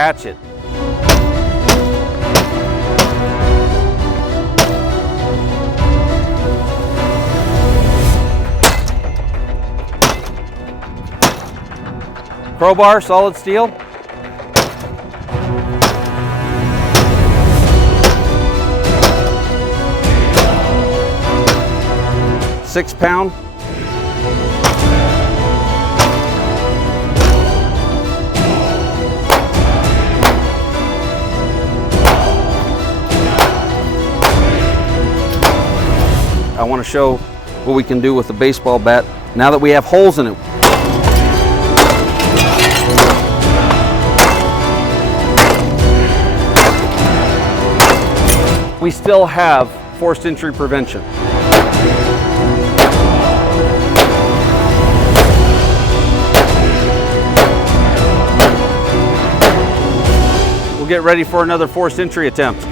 hatchet. Crowbar, solid steel. £6. I want to show what we can do with the baseball bat now that we have holes in it. We still have forced entry prevention. We'll get ready for another forced entry attempt.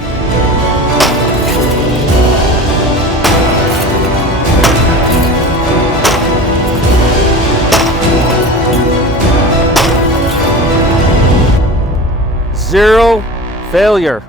Zero failure.